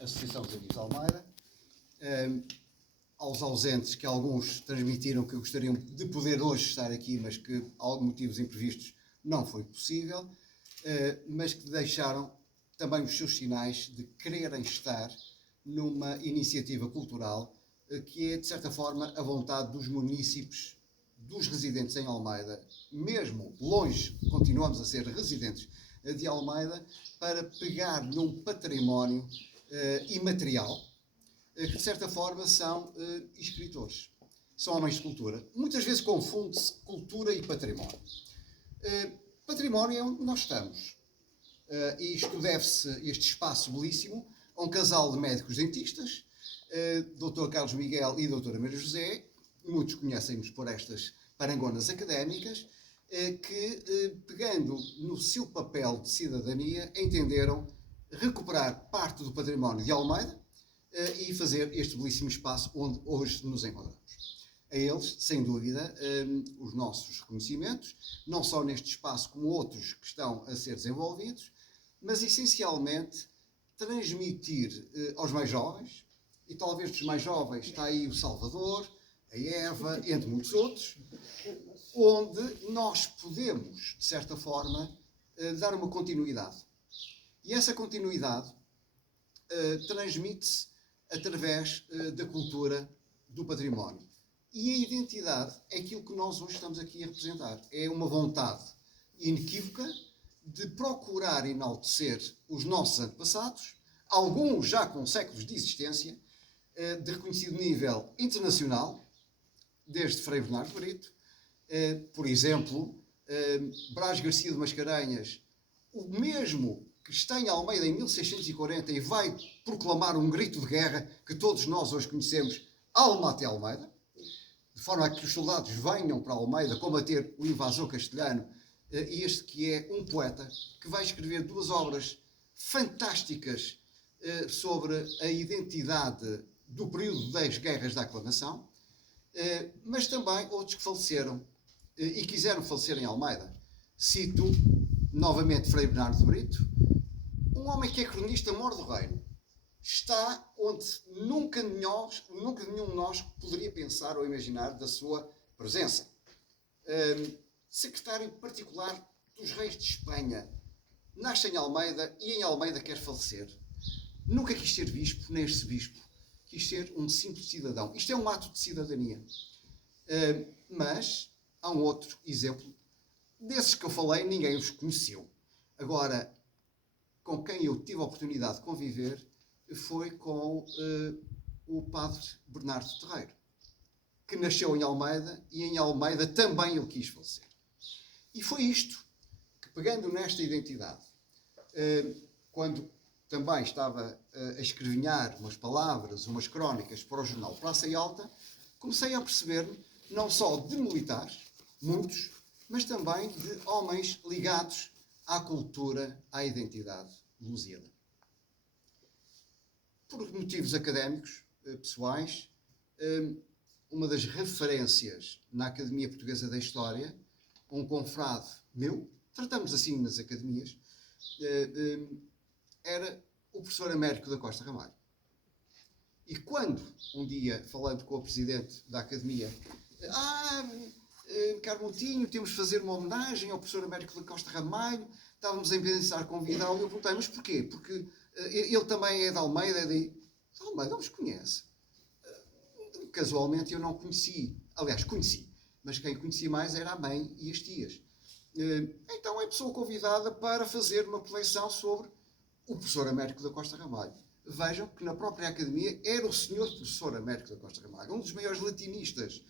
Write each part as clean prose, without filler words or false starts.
Associação dos Amigos de Almeida, aos ausentes, que alguns transmitiram que gostariam de poder hoje estar aqui, mas que, por alguns motivos imprevistos, não foi possível, mas que deixaram também os seus sinais de quererem estar numa iniciativa cultural que é, de certa forma, a vontade dos munícipes, dos residentes em Almeida, mesmo longe, continuamos a ser residentes de Almeida, para pegar num património imaterial, que de certa forma são escritores, são homens de cultura. Muitas vezes confunde-se cultura e património. Património é onde nós estamos. E isto deve-se, este espaço belíssimo, a um casal de médicos dentistas, Dr. Carlos Miguel e Dra. Maria José, muitos conhecem-nos por estas parangonas académicas, que, pegando no seu papel de cidadania, entenderam recuperar parte do património de Almeida e fazer este belíssimo espaço onde hoje nos encontramos. A eles, sem dúvida, os nossos reconhecimentos, não só neste espaço como outros que estão a ser desenvolvidos, mas essencialmente transmitir aos mais jovens, e talvez dos mais jovens está aí o Salvador, a Eva, entre muitos outros, onde nós podemos, de certa forma, dar uma continuidade. E essa continuidade transmite-se através da cultura, do património. E a identidade é aquilo que nós hoje estamos aqui a representar. É uma vontade inequívoca de procurar enaltecer os nossos antepassados, alguns já com séculos de existência, de reconhecido nível internacional, desde Frei Bernardo Brito, por exemplo, Brás Garcia de Mascarenhas, o mesmo que está em Almeida em 1640 e vai proclamar um grito de guerra que todos nós hoje conhecemos, Alma até Almeida, de forma a que os soldados venham para Almeida combater o invasor castelhano, e este que é um poeta que vai escrever duas obras fantásticas sobre a identidade do período das guerras da aclamação, mas também outros que faleceram e quiseram falecer em Almeida. Cito novamente Frei Bernardo de Brito, um homem que é cronista mor do reino, está onde nunca nenhum de nós poderia pensar ou imaginar da sua presença. Secretário particular dos reis de Espanha, nasce em Almeida e em Almeida quer falecer. Nunca quis ser bispo, nem arcebispo. Quis ser um simples cidadão. Isto é um ato de cidadania. Mas há um outro exemplo. Desses que eu falei, ninguém os conheceu. Agora, com quem eu tive a oportunidade de conviver foi com o padre Bernardo Terreiro, que nasceu em Almeida e em Almeida também ele quis falecer. E foi isto que, pegando nesta identidade, quando também estava a escrevinhar umas palavras, umas crónicas para o jornal Praça e Alta, comecei a perceber-me não só de militares, muitos, mas também de homens ligados à cultura, à identidade lusíada. Por motivos académicos, pessoais, uma das referências na Academia Portuguesa da História, um confrade meu, tratamos assim nas academias, era o professor Américo da Costa Ramalho. E quando, um dia, falando com o presidente da Academia, Caro Moutinho, temos de fazer uma homenagem ao professor Américo da Costa Ramalho, estávamos a pensar convidá-lo, e eu perguntei, mas porquê? Porque ele também é de Almeida, Almeida não os conhece. Casualmente eu não conheci, aliás, conheci, mas quem conhecia mais era a mãe e as tias. Então é a pessoa convidada para fazer uma coleção sobre o professor Américo da Costa Ramalho. Vejam que na própria academia era o senhor professor Américo da Costa Ramalho, um dos maiores latinistas.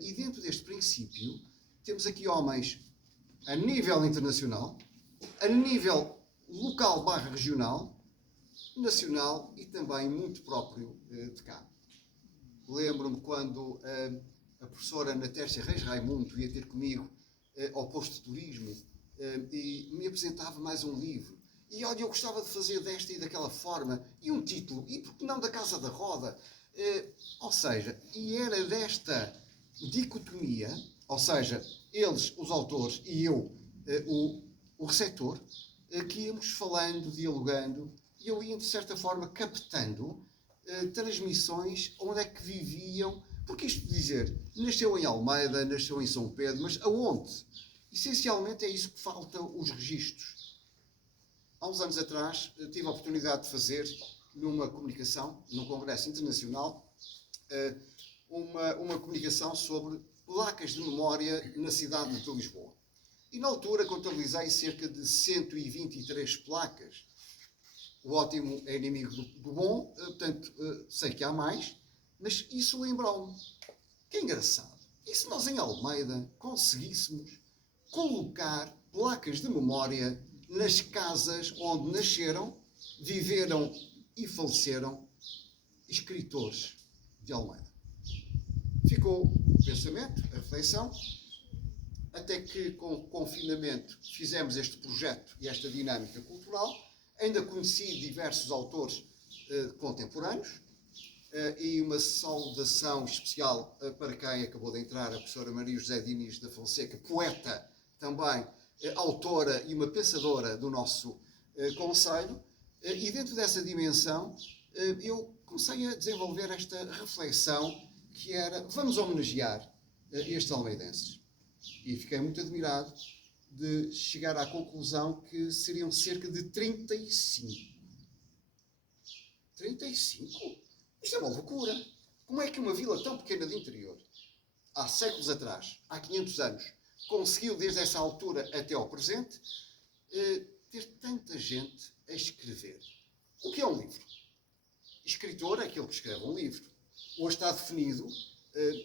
E dentro deste princípio, temos aqui homens a nível internacional, a nível local / regional, nacional e também muito próprio de cá. Lembro-me quando a professora Ana Tércia Reis Raimundo ia ter comigo ao posto de turismo e me apresentava mais um livro. E olha, eu gostava de fazer desta e daquela forma, e um título, e por que não da Casa da Roda? Ou seja, e era desta dicotomia, ou seja, eles, os autores, e eu, o receptor, que íamos falando, dialogando e eu ia, de certa forma, captando transmissões onde é que viviam. Porque isto de dizer, nasceu em Almeida, nasceu em São Pedro, mas aonde? Essencialmente é isso que falta, os registros. Há uns anos atrás tive a oportunidade de fazer numa comunicação, num congresso internacional, uma comunicação sobre placas de memória na cidade de Lisboa. E na altura contabilizei cerca de 123 placas. O ótimo é inimigo do bom, portanto, sei que há mais, mas isso lembrou-me. Que é engraçado. E se nós em Almeida conseguíssemos colocar placas de memória nas casas onde nasceram, viveram e faleceram escritores de Almeida? Ficou o pensamento, a reflexão, até que com o confinamento fizemos este projeto e esta dinâmica cultural. Ainda conheci diversos autores contemporâneos e uma saudação especial para quem acabou de entrar, a professora Maria José Diniz da Fonseca, poeta também, autora e uma pensadora do nosso concelho. E dentro dessa dimensão eu comecei a desenvolver esta reflexão que era, vamos homenagear estes almeidenses. E fiquei muito admirado de chegar à conclusão que seriam cerca de 35. 35? Isto é uma loucura. Como é que uma vila tão pequena de interior, há séculos atrás, há 500 anos, conseguiu desde essa altura até ao presente ter tanta gente a escrever? O que é um livro? Escritor é aquele que escreve um livro. Hoje está definido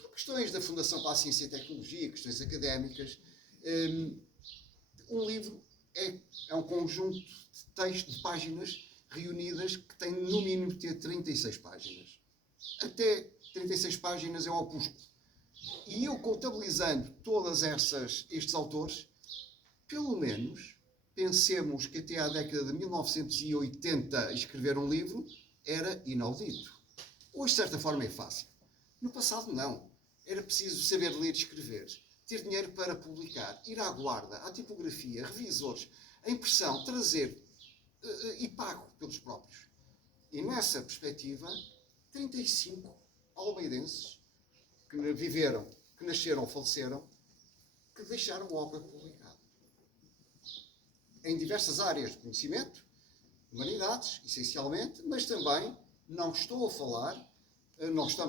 por questões da Fundação para a Ciência e Tecnologia, questões académicas. Um livro é um conjunto de textos, de páginas reunidas que tem no mínimo de ter 36 páginas. Até 36 páginas é um opúsculo. E eu, contabilizando todas estes autores, pelo menos pensemos que até à década de 1980 escrever um livro era inaudito. Hoje, de certa forma, é fácil. No passado, não. Era preciso saber ler e escrever, ter dinheiro para publicar, ir à guarda, à tipografia, revisores, a impressão, trazer e pago pelos próprios. E nessa perspectiva, 35 almeidenses que viveram, que nasceram, faleceram, que deixaram obra publicada. Em diversas áreas de conhecimento, humanidades, essencialmente, mas também não estamos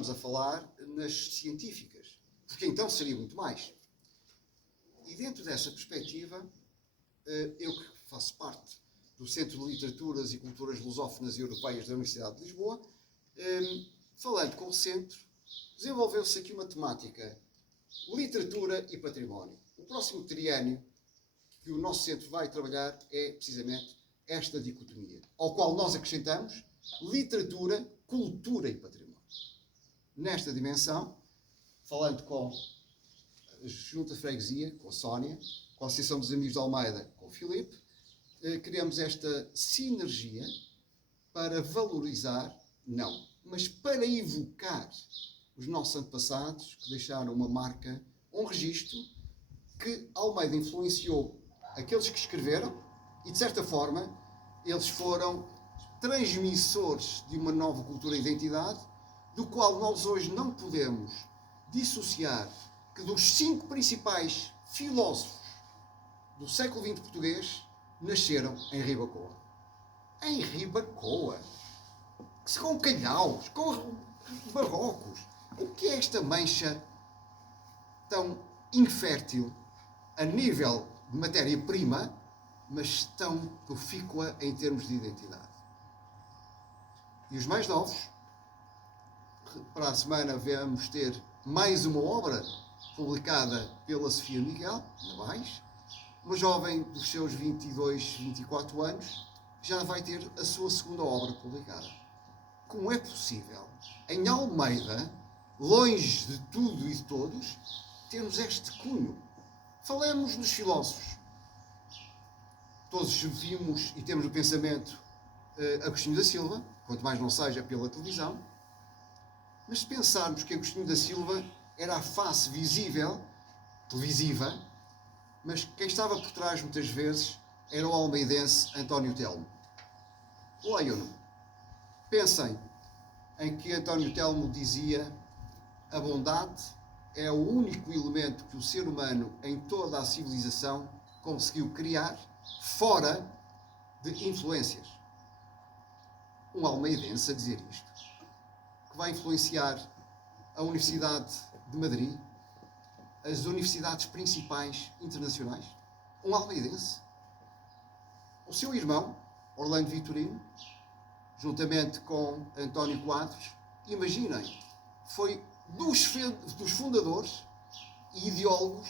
a falar nas científicas, porque então seria muito mais. E dentro dessa perspectiva, eu que faço parte do Centro de Literaturas e Culturas Lusófonas e Europeias da Universidade de Lisboa, falando com o Centro, desenvolveu-se aqui uma temática: literatura e património. O próximo triênio que o nosso centro vai trabalhar é precisamente esta dicotomia, ao qual nós acrescentamos literatura, cultura e património. Nesta dimensão, falando com a Junta de Freguesia, com a Sónia, com a Associação dos Amigos de Almeida, com o Filipe, criamos esta sinergia para valorizar, não, mas para evocar os nossos antepassados que deixaram uma marca, um registro que Almeida influenciou aqueles que escreveram e, de certa forma, eles foram transmissores de uma nova cultura e identidade, do qual nós hoje não podemos dissociar que dos 5 principais filósofos do século XX português nasceram em Ribacoa. Em Ribacoa. Com calhaus, com barrocos. O que é esta mancha tão infértil a nível de matéria-prima, mas tão profícua em termos de identidade? E os mais novos, para a semana vamos ter mais uma obra publicada pela Sofia Miguel, na BAIS, uma jovem dos seus 22, 24 anos, já vai ter a sua segunda obra publicada. Como é possível, em Almeida, longe de tudo e de todos, termos este cunho? Falamos dos filósofos. Todos vimos e temos no pensamento Agostinho da Silva, quanto mais não seja pela televisão, mas se pensarmos que Agostinho da Silva era a face visível, televisiva, mas quem estava por trás muitas vezes era o almeidense António Telmo. Leiam-no. Pensem em que António Telmo dizia: a bondade é o único elemento que o ser humano, em toda a civilização, conseguiu criar fora de influências. Um almeidense a dizer isto, que vai influenciar a Universidade de Madrid, as universidades principais internacionais. Um almeidense. O seu irmão, Orlando Vitorino, juntamente com António Quadros, imaginem, foi dos fundadores e ideólogos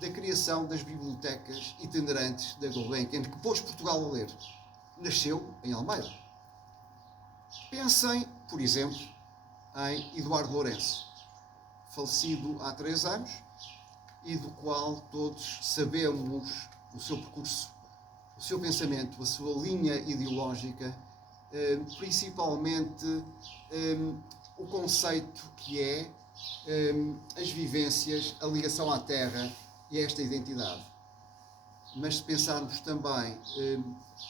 da criação das bibliotecas itinerantes da Gulbenkian, que pôs Portugal a ler. Nasceu em Almeida. Pensem, por exemplo, em Eduardo Lourenço, falecido há 3 anos e do qual todos sabemos o seu percurso, o seu pensamento, a sua linha ideológica, principalmente o conceito que é as vivências, a ligação à terra e esta identidade. Mas se pensarmos também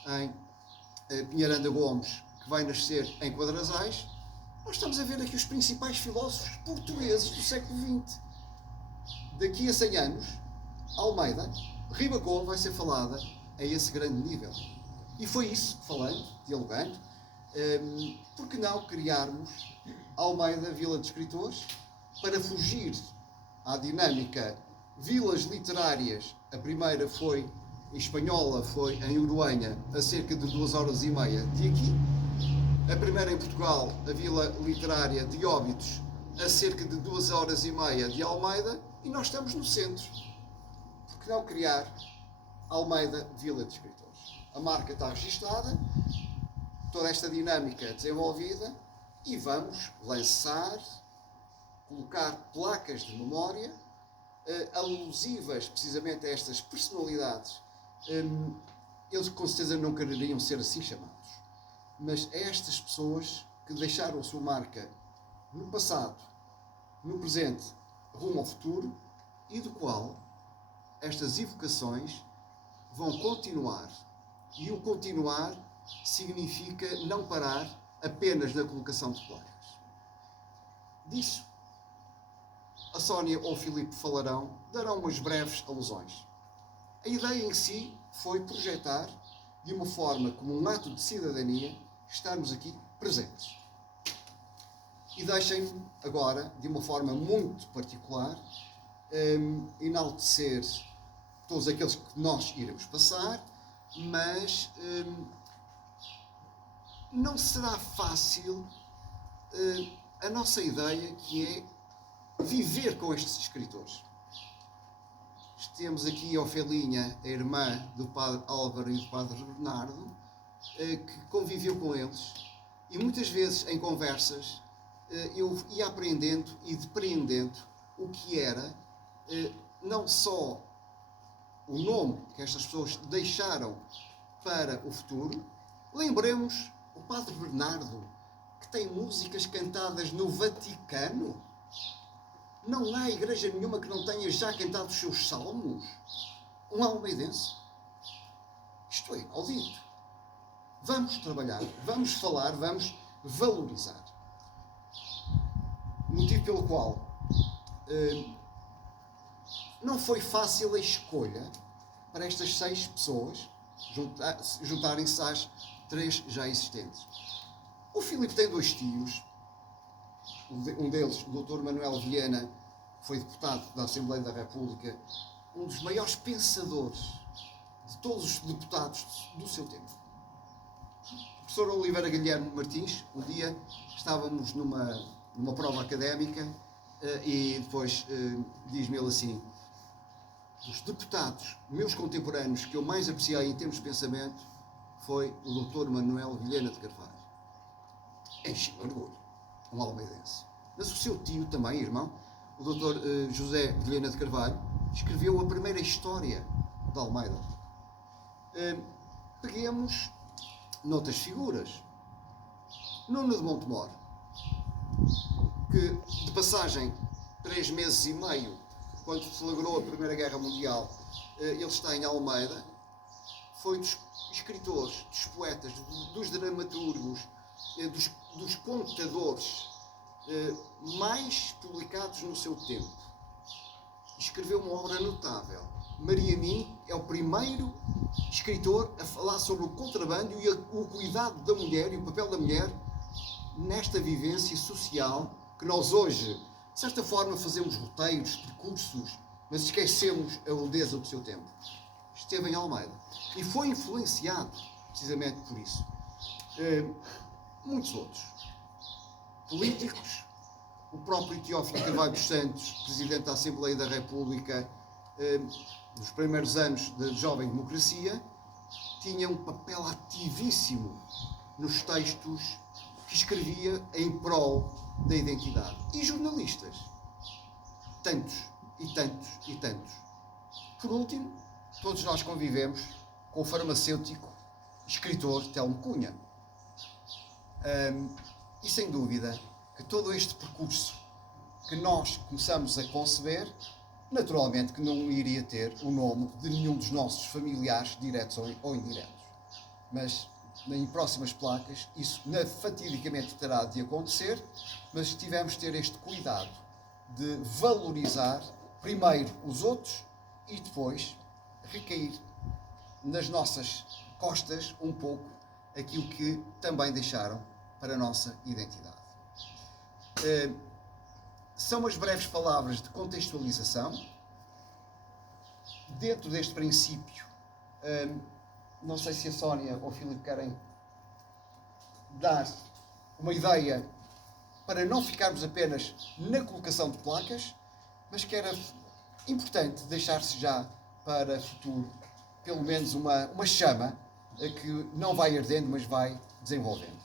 em Pinheiranda Gomes, que vai nascer em Quadrasais, nós estamos a ver aqui os principais filósofos portugueses do século XX. Daqui a 100 anos, Almeida, Ribacol vai ser falada a esse grande nível. E foi isso, falando, dialogando, por que não criarmos Almeida Vila de Escritores para fugir à dinâmica vilas literárias. A primeira foi em espanhola, foi em Uruenha, a cerca de 2h30 de aqui. A primeira em Portugal, a Vila Literária de Óbidos, a cerca de 2h30 de Almeida, e nós estamos no centro. Por que não criar Almeida Vila de Escritores? A marca está registada, toda esta dinâmica desenvolvida, e vamos lançar, colocar placas de memória alusivas precisamente a estas personalidades. Eles com certeza não quereriam ser assim chamados, mas a estas pessoas que deixaram a sua marca no passado, no presente, rumo ao futuro, e do qual estas evocações vão continuar. E o continuar significa não parar apenas na colocação de placas. Disso, a Sónia ou o Filipe falarão, darão umas breves alusões. A ideia em si foi projetar, de uma forma como um ato de cidadania, estarmos aqui presentes. E deixem-me agora, de uma forma muito particular, enaltecer todos aqueles que nós iremos passar, mas não será fácil a nossa ideia, que é viver com estes escritores. Temos aqui a Ofelinha, a irmã do Padre Álvaro e do Padre Bernardo, que conviveu com eles, e muitas vezes em conversas eu ia aprendendo e depreendendo o que era não só o nome que estas pessoas deixaram para o futuro. Lembremos o Padre Bernardo, que tem músicas cantadas no Vaticano. Não há igreja nenhuma que não tenha já cantado os seus salmos. Um almeidense. Isto é inaudito. Vamos trabalhar, vamos falar, vamos valorizar. Motivo pelo qual não foi fácil a escolha para estas 6 pessoas juntarem-se às 3 já existentes. O Filipe tem 2 tios. Um deles, o Dr. Manuel Viana, foi deputado da Assembleia da República, um dos maiores pensadores de todos os deputados do seu tempo. O professor Oliveira Guilherme Martins, um dia estávamos numa prova académica e depois diz-me ele assim: dos deputados meus contemporâneos que eu mais apreciei em termos de pensamento foi o Dr. Manuel Vilhena de Carvalho. Enche-me de orgulho, um almeidense. Mas o seu tio também, irmão, o Dr. José Vilhena de Carvalho, escreveu a primeira história de Almeida. Peguemos noutras figuras. Nuno de Montemor, que de passagem 3 meses e meio, quando se celebrou a Primeira Guerra Mundial, ele está em Almeida, foi dos escritores, dos poetas, dos dramaturgos, dos contadores mais publicados no seu tempo. Escreveu uma obra notável. Maria Min é o primeiro escritor a falar sobre o contrabando e o cuidado da mulher e o papel da mulher nesta vivência social que nós hoje, de certa forma, fazemos roteiros, percursos, mas esquecemos a rudeza do seu tempo. Esteve em Almeida. E foi influenciado precisamente por isso. Muitos outros. Políticos, o próprio Teófilo Carvalho dos Santos, Presidente da Assembleia da República, nos primeiros anos da jovem democracia, tinha um papel ativíssimo nos textos que escrevia em prol da identidade. E jornalistas. Tantos, e tantos, e tantos. Por último, todos nós convivemos com o farmacêutico, escritor Telmo Cunha. E sem dúvida que todo este percurso que nós começamos a conceber, naturalmente que não iria ter o nome de nenhum dos nossos familiares, diretos ou indiretos. Mas em próximas placas isso fatidicamente terá de acontecer, mas tivemos de ter este cuidado de valorizar primeiro os outros e depois recair nas nossas costas um pouco aquilo que também deixaram para a nossa identidade. São umas breves palavras de contextualização. Dentro deste princípio, não sei se a Sónia ou o Filipe querem dar uma ideia para não ficarmos apenas na colocação de placas, mas que era importante deixar-se já para futuro pelo menos uma chama que não vai ardendo, mas vai desenvolvendo.